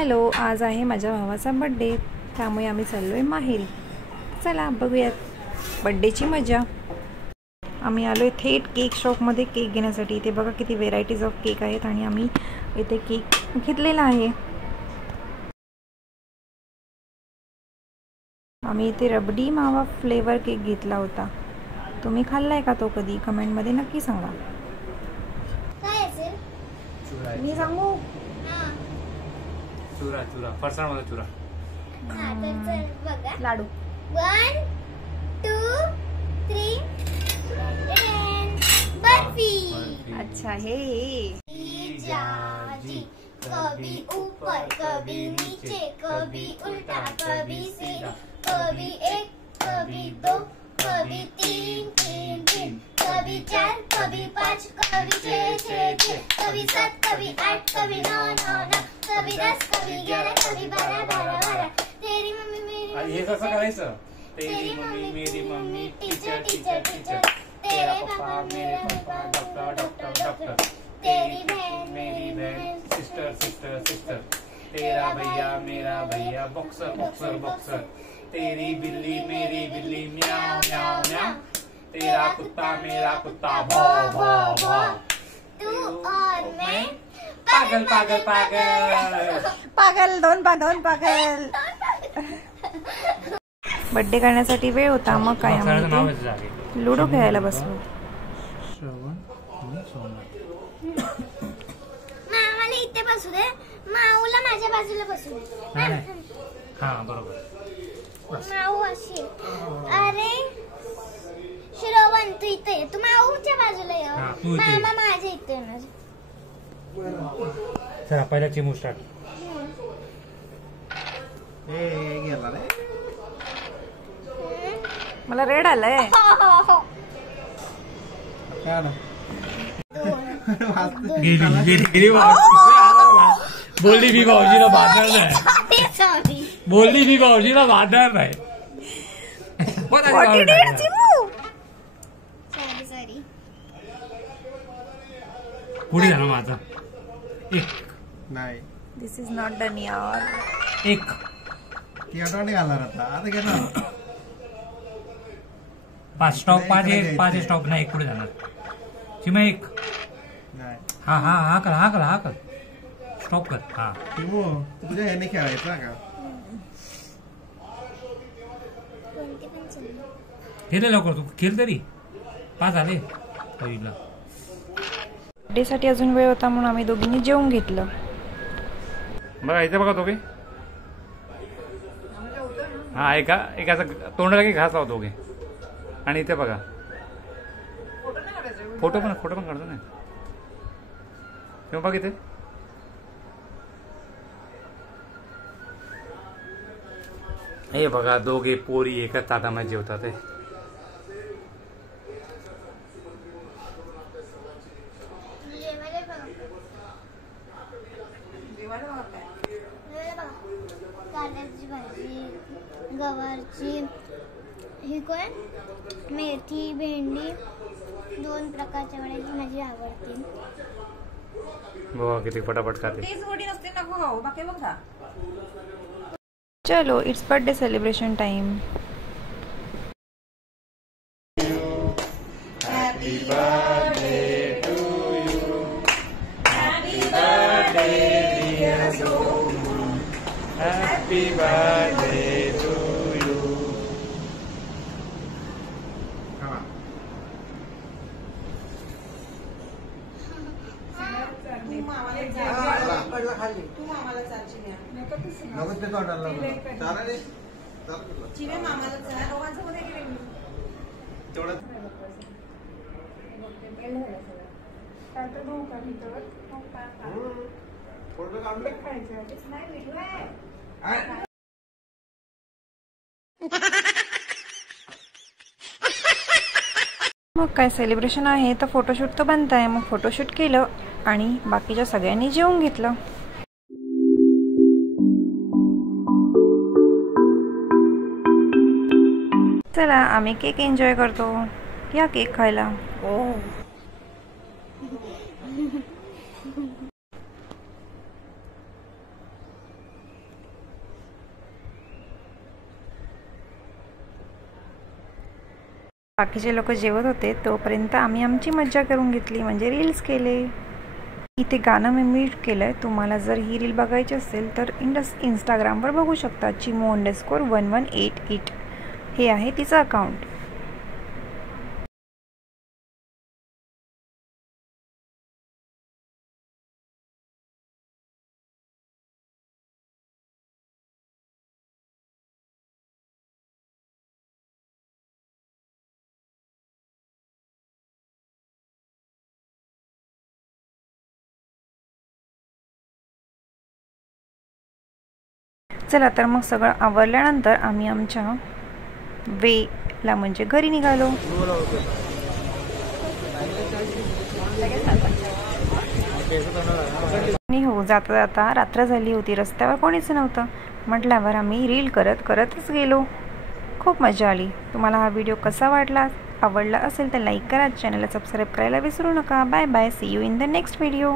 Hello, आज आहे माझ्या भावाचा बड्डे, त्यामुळे आम्ही चाललो आहे माहेरी. चला बघूयात बड्डेची मजा. आम्ही आलो आहे थेट केक शॉपमध्ये केक घेण्यासाठी. इथे बघा किती व्हेरायटीज ऑफ केक आहेत आणि आम्ही इथे केक घेतलेला आहे. आम्ही इथे रबडी मावा फ्लेवर केक घेतला होता. तुम्ही खाल्लाय का तो कधी? कमेंटमध्ये नक्की सांगा. मी सांगू? चुरा चुरा फरसाण वाला चुरा. लाडू 1 2 3 बर्फी. अच्छा हे जाजी कभी ऊपर कभी नीचे कभी उल्टा कभी सीधा कभी एक कभी दो कभी तीन तीन तीन कभी 4 कभी 5 कभी 6 6 6 कभी 7 कभी 8 कभी 9 9 9 कभी 10 कभी 11 कभी 12 12 12. तेरी मम्मी मेरी हे कसं करायचं? तेरी मम्मी मेरी मम्मी टीचर टीचर टीचर. तेरा पापा मेरे पापा डॉक्टर डॉक्टर डॉक्टर. तेरी बहन मेरी बहन सिस्टर सिस्टर सिस्टर. तेरा भैया मेरा भैया बॉक्सर बॉक्सर बॉक्सर. तेरी बिल्ली मेरी बिल्ली म्याऊ म्याऊ म्याऊ. तेरा कुत्ता मेरा कुत्ता भौ भौ भौ. तू और मैं पागल पागल पागल पागल दोन पागल. बड्डे करण्यासाठी वेळ होता, मग काय आम्ही लुडो खेळायला बसलो. मामाला इथे बसू दे, माऊला माझ्या बाजूला बसू दे. हा बरोबर. माऊ अशी. अरे श्रवण तू इथे ये, तू माऊच्या बाजूला ये. मामा माझ्या इथे येणार. चला पहिला चिमू स्टार्ट. मला रेड आलंय. गेली बोलली मी भाऊजीला भांडणार नाही. सॉरी बोलली मी भाऊजीला भांडणार नाही. सॉरी. पुढे झाला माझा. एक नाही दिस इज नॉट डन यार. एक ती आठवणी घालणार आता घेणार. 5 स्टॉप 5 स्टॉप नाही. एक पुढे जाणार. चिमा एक. नाही हा हा हा कर हा कर हा कर. स्टॉप कर. हा किमो तुझ्या ह्याने खेळायचा का? खेळ लवकर तू खेळ तरी. 5 झाले पहिला. बड्डे साठी अजून वेळ होता म्हणून आम्ही दोघींनी जेवून घेतलं. बघा इथे बघा दोघे. हा एकाचा तोंडाला की घास लावतो दोघे. आणि इथे बघा फोटो पण काढतो ना. किंवा बघ इथे. हे बघा दोघे पोरी एकाच ताटामध्ये जेवतात. कारल्याची भाजी, गवारची, ही कोण मेथी, भेंडी, 2 प्रकारच्या वड्याची माझी आवडते. बघा किती पटापट खाते. चलो it's birthday celebration time. Happy birthday to you. Happy birthday dear Somu. Happy birthday to you. मग काय सेलिब्रेशन आहे तर फोटोशूट तर बनताय. मग फोटोशूट केलं आणि बाकीच्या सगळ्यांनी जेवून घेतलं. चला आम्ही केक एन्जॉय करतो. या केक खायला. ओ बाकीचे लोक जेवत होते तोपर्यंत आम्ही आमची मज्जा करून घेतली, म्हणजे रील्स केले. इथे गाणं मी म्यूट केलं आहे. तुम्हाला जर ही रील बघायची असेल तर इंस्टाग्रामवर बघू शकता. chimu_1188 हे आहे तिचं अकाउंट. चला तर मग सगळं आवरल्यानंतर आम्ही आमच्या वेला म्हणजे घरी निघालो. आणि हो, जाता जाता रात्र झाली होती. रस्त्यावर कोणीच नव्हतं. म्हटल्यावर आम्ही रील करतच गेलो. खूप मजा आली. तुम्हाला हा व्हिडिओ कसा वाटला, आवडला असेल तर लाईक करा, चॅनलला सबस्क्राईब करायला विसरू नका. Bye bye, see you in the next video.